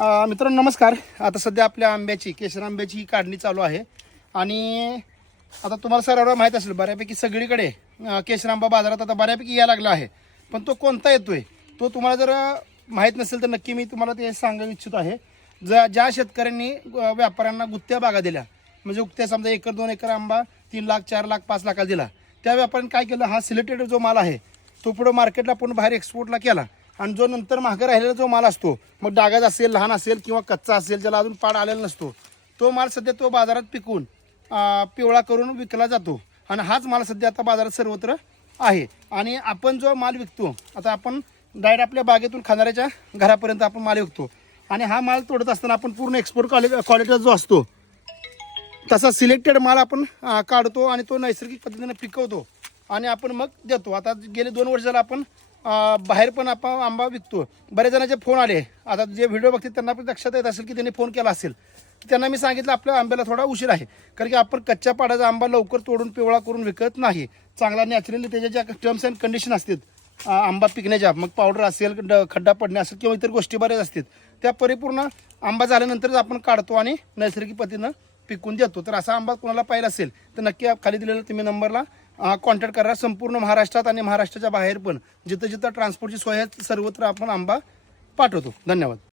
मित्रांनो नमस्कार. आता सध्या आपल्या आंब्याची केशर आंब्याची ही काढणी चालू आहे. आणि आता तुम्हाला सर्व माहीत असेल बऱ्यापैकी सगळीकडे केशर आंबा बाजारात आता बऱ्यापैकी यायला लागला आहे. पण तो कोणता येतोय तो तुम्हाला जर माहीत नसेल तर नक्की मी तुम्हाला ते सांगू इच्छित आहे. ज्या ज्या शेतकऱ्यांनी व्यापाऱ्यांना गुत्त्या बागा दिल्या म्हणजे उगत्या समजा एकर दोन एकर आंबा तीन लाख चार लाख पाच लाखाला दिला त्या व्यापाऱ्यांनी काय केलं हा सिलेक्टेड जो माल आहे तो पुढं मार्केटला पूर्ण बाहेर एक्सपोर्टला केला. आणि जो नंतर महाग राहिलेला जो माल असतो मग डागाज असेल लहान असेल किंवा कच्चा असेल ज्याला अजून पाड आलेला नसतो तो माल सध्या तो बाजारात पिकून पिवळा करून विकला जातो. आणि हाच माल सध्या आता बाजारात सर्वत्र आहे. आणि आपण जो माल विकतो आता आपण डायरेक्ट आपल्या बागेतून खाणाऱ्याच्या घरापर्यंत आपण माल विकतो. आणि हा माल तोडत असताना आपण पूर्ण एक्सपोर्ट क्वालिटी क्वालिटीचा जो असतो तसा सिलेक्टेड माल आपण काढतो आणि तो नैसर्गिक पद्धतीने पिकवतो. आणि आपण मग देतो. आता गेले दोन वर्ष झालं आपण बाहेर पण आपण आंबा विकतो. बऱ्याच जणांचे फोन आले. आता जे व्हिडिओ बघतील त्यांना पण लक्षात येत असेल की त्यांनी फोन केला असेल. त्यांना मी सांगितलं आपल्या आंब्याला थोडा उशीर आहे. कारण की आपण कच्च्या पाडाचा आंबा लवकर तोडून पिवळा करून विकत नाही. चांगला नॅचरली त्याच्या ज्या टर्म्स अँड कंडिशन असतात आंबा पिकण्याच्या मग पावडर असेल ड- खड्डा पडणे असेल किंवा इतर गोष्टी बऱ्याच असतात त्या परिपूर्ण आंबा झाल्यानंतरच आपण काढतो आणि नैसर्गिक पद्धतीनं पिकून देतो. तर असा आंबा कोणाला पाहिजे असेल तर नक्की खाली दिलेला तुम्ही नंबरला कॉन्टॅक्ट करा संपूर्ण महाराष्ट्रात आणि महाराष्ट्राच्या बाहेर पण. जिथं जिथं ट्रान्सपोर्टची सोय आहे सर्वत्र आपण आंबा पाठवतो. धन्यवाद.